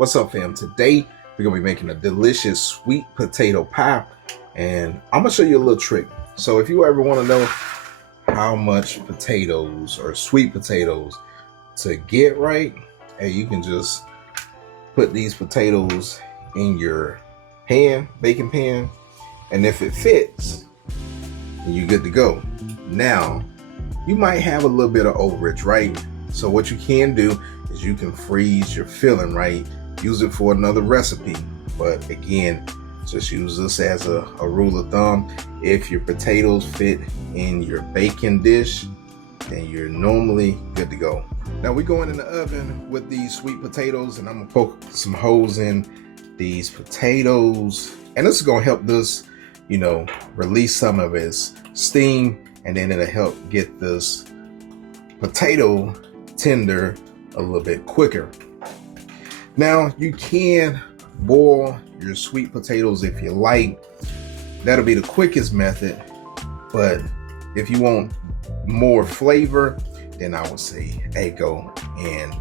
What's up, fam? Today we're gonna be making a delicious sweet potato pie, and I'm gonna show you a little trick. So if you ever want to know how much potatoes or sweet potatoes to get right, hey, you can just put these potatoes in your pan, baking pan, and if it fits, then you're good to go. Now, you might have a little bit of overage, right? So what you can do is you can freeze your filling, right? Use it for another recipe. But again, just use this as a rule of thumb. If your potatoes fit in your baking dish, then you're normally good to go. Now we're going in the oven with these sweet potatoes, and I'm gonna poke some holes in these potatoes. And this is gonna help this, release some of its steam, and then it'll help get this potato tender a little bit quicker. Now you can boil your sweet potatoes if you like. That'll be the quickest method, but if you want more flavor, then I would say, hey, go and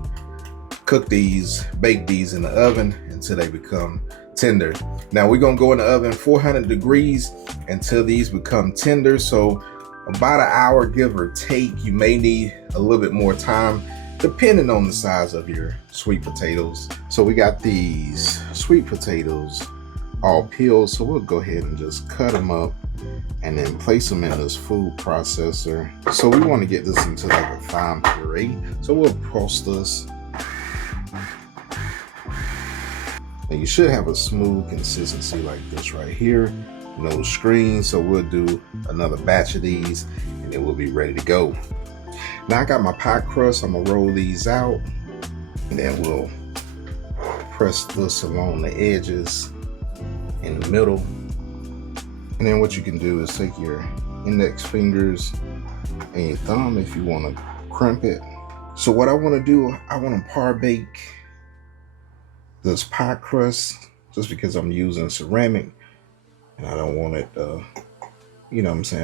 bake these in the oven until they become tender. Now we're gonna go in the oven 400 degrees until these become tender. So about an hour, give or take. You may need a little bit more time depending on the size of your sweet potatoes. So we got these sweet potatoes all peeled, so we'll go ahead and just cut them up and then place them in this food processor. So we want to get this into like a fine puree, so we'll pulse this. And you should have a smooth consistency like this right here, no screen. So we'll do another batch of these and then we'll be ready to go. Now I got my pie crust. I'm gonna roll these out, and then we'll press this along the edges in the middle. And then what you can do is take your index fingers and your thumb if you want to crimp it. So what I want to do, I want to par bake this pie crust, just because I'm using ceramic and I don't want it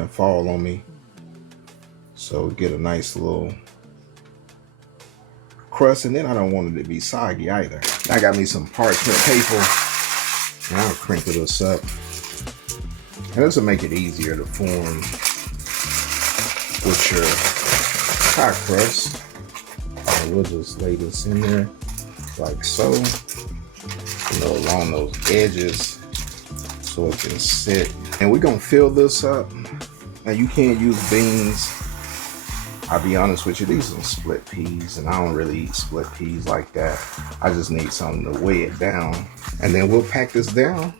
fall on me. So get a nice little crust, and then I don't want it to be soggy either. I got me some parchment paper, and I'll crinkle this up. And this will make it easier to form with your pie crust. And we'll just lay this in there like so, along those edges so it can sit. And we're gonna fill this up. Now you can't use beans. I'll be honest with you, these are split peas, and I don't really eat split peas like that. I just need something to weigh it down. And then we'll pack this down.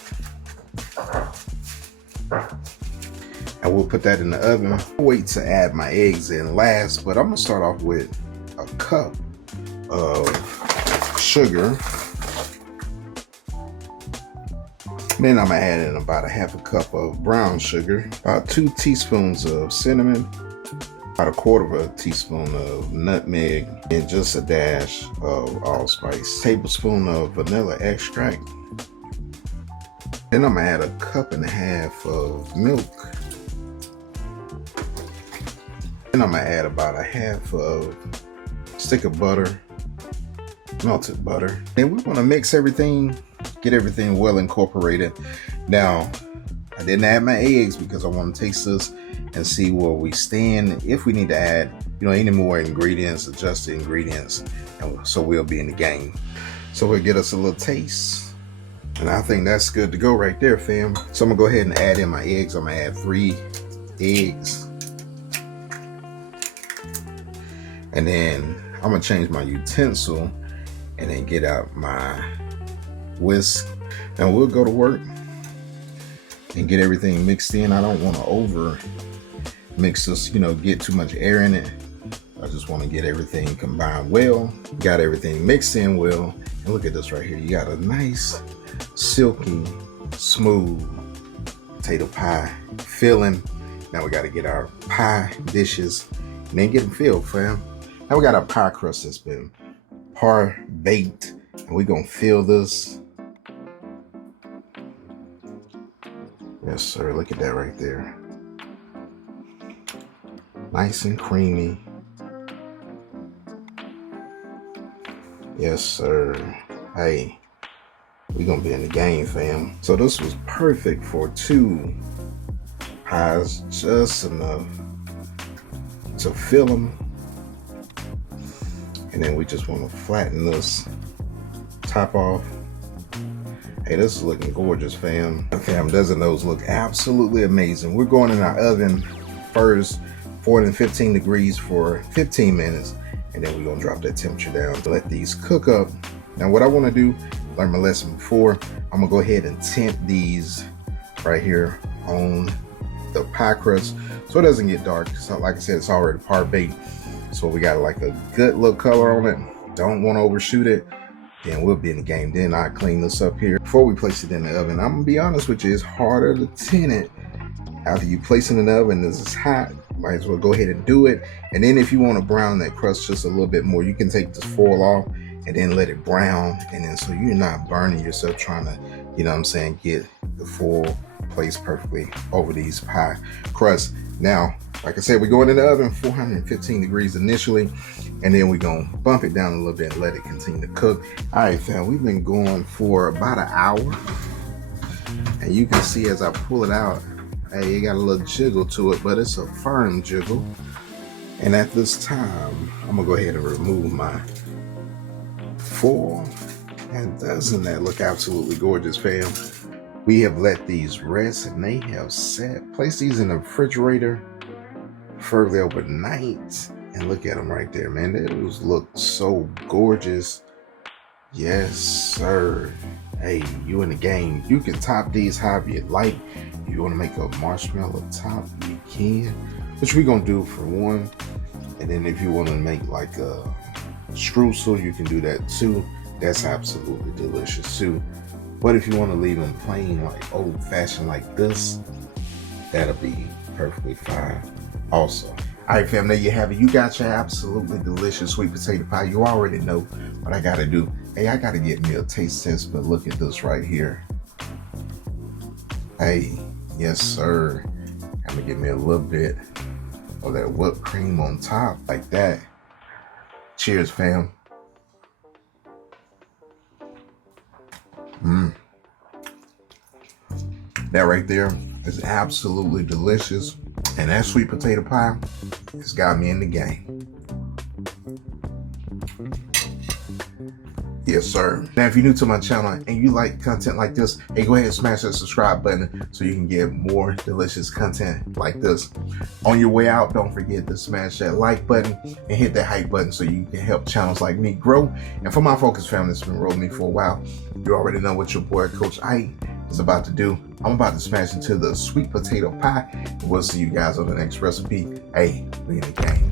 And we'll put that in the oven. I'll wait to add my eggs in last, but I'm gonna start off with a cup of sugar. Then I'm gonna add in about a half a cup of brown sugar, about 2 teaspoons of cinnamon, about a quarter of a teaspoon of nutmeg, and just a dash of allspice, tablespoon of vanilla extract. Then I'm gonna add a cup and a half of milk. Then I'm gonna add about a half of stick of butter, melted butter. Then we wanna mix everything, get everything well incorporated. Now, I didn't add my eggs because I want to taste this and see where we stand. If we need to add, any more ingredients, adjust the ingredients, and so we'll be in the game. So we'll get us a little taste, and I think that's good to go right there, fam. So I'm gonna go ahead and add in my eggs. I'm gonna add 3 eggs, and then I'm gonna change my utensil and then get out my whisk, and we'll go to work and get everything mixed in. I don't want to over mix this, get too much air in it. I just want to get everything combined well, got everything mixed in well. And look at this right here. You got a nice, silky, smooth potato pie filling. Now we got to get our pie dishes and then get them filled, fam. Now we got our pie crust that's been par baked, and we're gonna fill this. Yes, sir. Look at that right there. Nice and creamy. Yes, sir. Hey, We're gonna be in the game, fam. So this was perfect for 2 pies, just enough to fill them. And then we just want to flatten this top off. Hey, this is looking gorgeous, fam. Fam, doesn't those look absolutely amazing? We're going in our oven first, 415 degrees for 15 minutes. And then we're gonna drop that temperature down to let these cook up. Now what I wanna do, learned my lesson before, I'm gonna go ahead and tint these right here on the pie crust so it doesn't get dark. So like I said, it's already par baked. So we got like a good little color on it. Don't wanna overshoot it. Then we'll be in the game. Then I clean this up here. Before we place it in the oven, I'm gonna be honest with you, it's harder to tint it after you place it in the oven. This is hot. Might as well go ahead and do it. And then if you want to brown that crust just a little bit more, you can take this foil off and then let it brown. And then so you're not burning yourself trying to, you know what I'm saying, get the foil placed perfectly over these pie crusts. Now, like I said, we're going in the oven 415 degrees initially, and then we're gonna bump it down a little bit and let it continue to cook. All right, fam, we've been going for about an hour. And you can see as I pull it out, hey, it got a little jiggle to it, but it's a firm jiggle. And at this time, I'm gonna go ahead and remove my foil. And doesn't that look absolutely gorgeous, fam? We have let these rest and they have set. Place these in the refrigerator further overnight. And look at them right there, man. Those look so gorgeous. Yes, sir. Hey, you in the game. You can top these however you like. If you want to make a marshmallow top, you can. Which we're going to do for one. And then if you want to make like a streusel, you can do that too. That's absolutely delicious too. But if you want to leave them plain, like old fashioned like this, that'll be perfectly fine also. All right, fam, there you have it. You got your absolutely delicious sweet potato pie. You already know what I got to do. Hey, I got to get me a taste test, but look at this right here. Hey, yes, sir. I'm going to get me a little bit of that whipped cream on top like that. Cheers, fam. That right there is absolutely delicious. And that sweet potato pie has got me in the game. Yes, sir. Now, if you're new to my channel and you like content like this, hey, go ahead and smash that subscribe button so you can get more delicious content like this. On your way out, don't forget to smash that like button and hit that hype button so you can help channels like me grow. And for my focus family that's been rolling me for a while, you already know what your boy, Coach Ike, is about to do. I'm about to smash into the sweet potato pie. And we'll see you guys on the next recipe. Hey, we in the game.